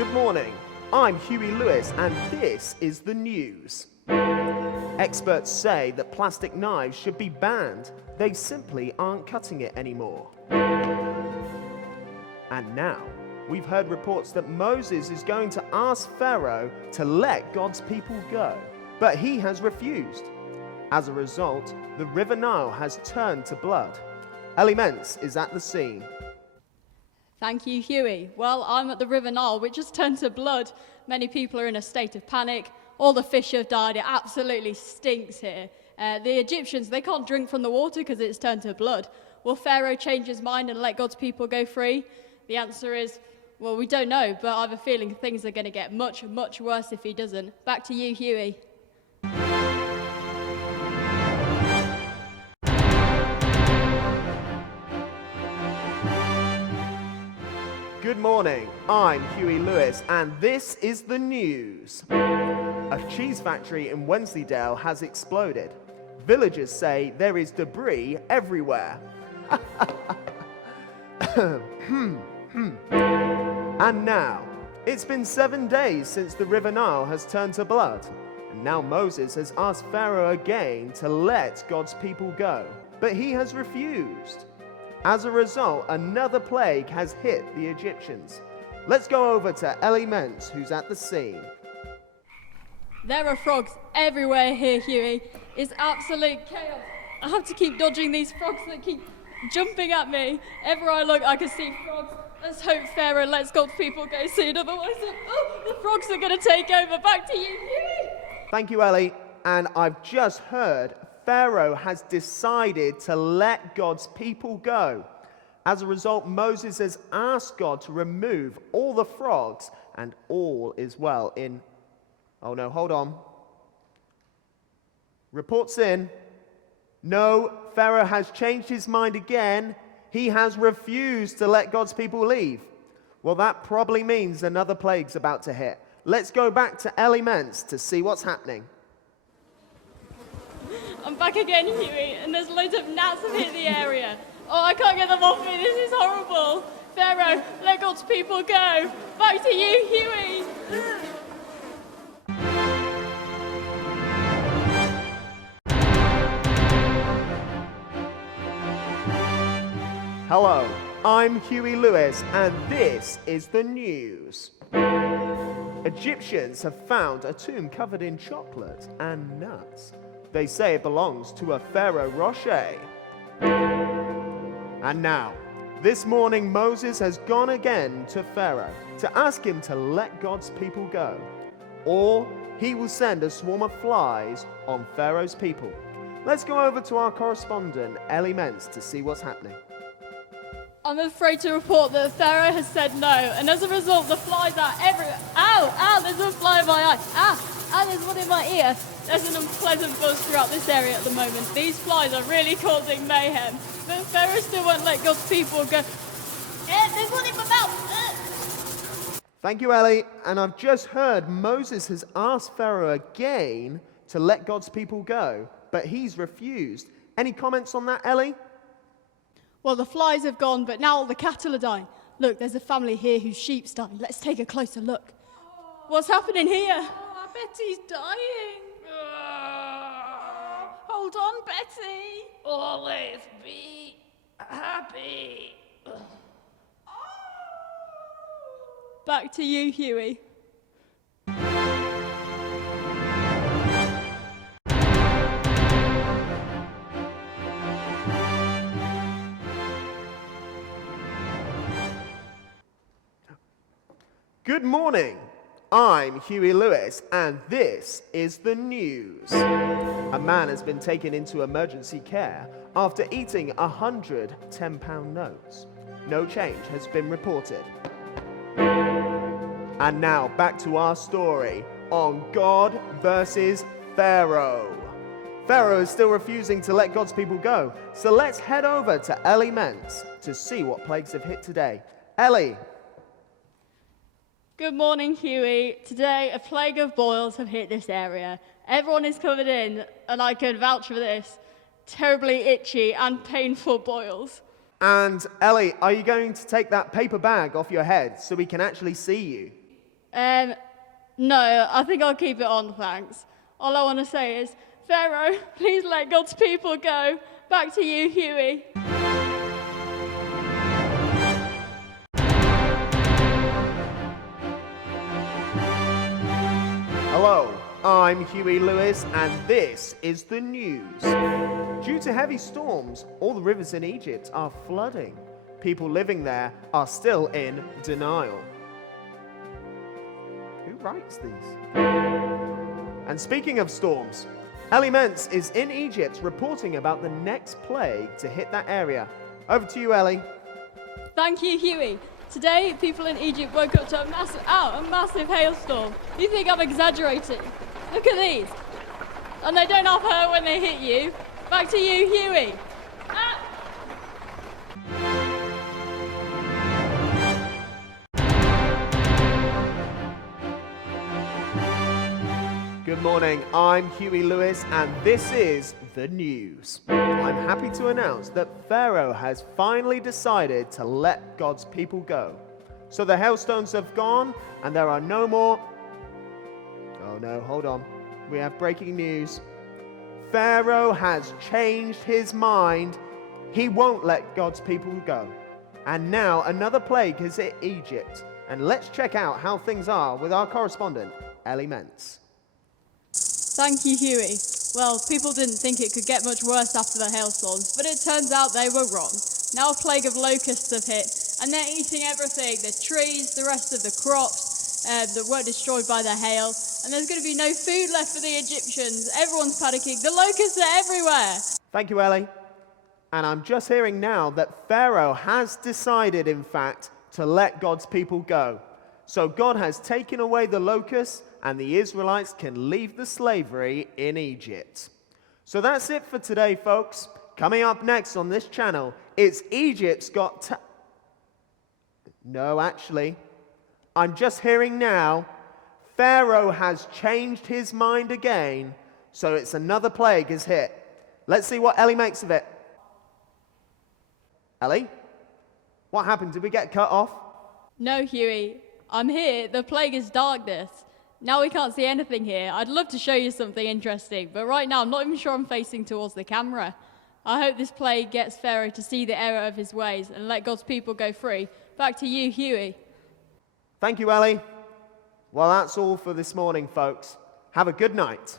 Good morning, I'm Huey Lewis and this is the news. Experts say that plastic knives should be banned. They simply aren't cutting it anymore. And now, we've heard reports that Moses is going to ask Pharaoh to let God's people go, but he has refused. As a result, the River Nile has turned to blood. Ellie Mentz is at the scene. Thank you, Huey. Well, I'm at the River Nile, which has turned to blood. Many people are in a state of panic. All the fish have died. It absolutely stinks here. The Egyptians, they can't drink from the water because it's turned to blood. Will Pharaoh change his mind and let God's people go free? The answer is, well, we don't know, but I have a feeling things are going to get much, much worse if he doesn't. Back to you, Huey. Good morning, I'm Huey Lewis and this is the news. A cheese factory in Wensleydale has exploded. Villagers say there is debris everywhere. And now, it's been 7 days since the River Nile has turned to blood. And now Moses has asked Pharaoh again to let God's people go, but he has refused. As a result, another plague has hit the Egyptians. Let's go over to Ellie Mentz, who's at the scene. There are frogs everywhere here, Huey. It's absolute chaos. I have to keep dodging these frogs that keep jumping at me. Everywhere I look, I can see frogs. Let's hope Pharaoh lets God's people go soon, otherwise the frogs are going to take over. Back to you, Huey. Thank you, Ellie. And I've just heard Pharaoh has decided to let God's people go. As a result, Moses has asked God to remove all the frogs and all is well in... Oh no, hold on. Reports in. No, Pharaoh has changed his mind again. He has refused to let God's people leave. Well, that probably means another plague's about to hit. Let's go back to Ellie Mentz to see what's happening. I'm back again, Huey, and there's loads of gnats have hit the area. Oh, I can't get them off me. This is horrible. Pharaoh, let God's people go. Back to you, Huey. Hello, I'm Huey Lewis, and this is the news. Egyptians have found a tomb covered in chocolate and nuts. They say it belongs to a Pharaoh Rocher. And now, this morning Moses has gone again to Pharaoh to ask him to let God's people go, or he will send a swarm of flies on Pharaoh's people. Let's go over to our correspondent, Ellie Mentz, to see what's happening. I'm afraid to report that Pharaoh has said no, and as a result, the flies are everywhere. Ow! Ow! There's a fly in my eye. Ah! There's one in my ear. There's an unpleasant buzz throughout this area at the moment. These flies are really causing mayhem. But Pharaoh still won't let God's people go. There's one in my mouth. Thank you, Ellie. And I've just heard Moses has asked Pharaoh again to let God's people go, but he's refused. Any comments on that, Ellie? Well, the flies have gone, but now all the cattle are dying. Look, there's a family here whose sheep's dying. Let's take a closer look. What's happening here? Oh, I bet he's dying. Hold on, Betty. Always be happy. Back to you, Huey. Good morning. I'm Huey Lewis, and this is the news. A man has been taken into emergency care after eating 100 £10 notes. No change has been reported. And now back to our story on God versus Pharaoh. Pharaoh is still refusing to let God's people go, so let's head over to Ellie Mentz to see what plagues have hit today. Ellie. Good morning, Huey. Today, a plague of boils have hit this area. Everyone is covered in, and I can vouch for this, terribly itchy and painful boils. And Ellie, are you going to take that paper bag off your head so we can actually see you? No, I think I'll keep it on, thanks. All I want to say is, Pharaoh, please let God's people go. Back to you, Huey. Hello, I'm Huey Lewis, and this is the news. Due to heavy storms, all the rivers in Egypt are flooding. People living there are still in denial. Who writes these? And speaking of storms, Ellie Mentz is in Egypt reporting about the next plague to hit that area. Over to you, Ellie. Thank you, Huey. Today, people in Egypt woke up to a massive hailstorm. You think I'm exaggerating? Look at these. And they don't half hurt when they hit you. Back to you, Huey. Ah! Good morning, I'm Huey Lewis, and this is the news. I'm happy to announce that Pharaoh has finally decided to let God's people go. So the hailstones have gone, and there are no more... Oh no, hold on. We have breaking news. Pharaoh has changed his mind. He won't let God's people go. And now another plague has hit Egypt. And let's check out how things are with our correspondent, Ellie Mentz. Thank you, Huey. Well, people didn't think it could get much worse after the hailstorms, but it turns out they were wrong. Now a plague of locusts have hit, and they're eating everything, the trees, the rest of the crops that were destroyed by the hail, and there's going to be no food left for the Egyptians. Everyone's panicking. The locusts are everywhere. Thank you, Ellie. And I'm just hearing now that Pharaoh has decided, in fact, to let God's people go. So God has taken away the locusts, and the Israelites can leave the slavery in Egypt. So that's it for today, folks. Coming up next on this channel, it's Egypt's Got No, actually, I'm just hearing now, Pharaoh has changed his mind again, so it's another plague has hit. Let's see what Ellie makes of it. Ellie? What happened? Did we get cut off? No, Huey. I'm here. The plague is darkness. Now we can't see anything here. I'd love to show you something interesting, but right now I'm not even sure I'm facing towards the camera. I hope this plague gets Pharaoh to see the error of his ways and let God's people go free. Back to you, Huey. Thank you, Ellie. Well, that's all for this morning, folks. Have a good night.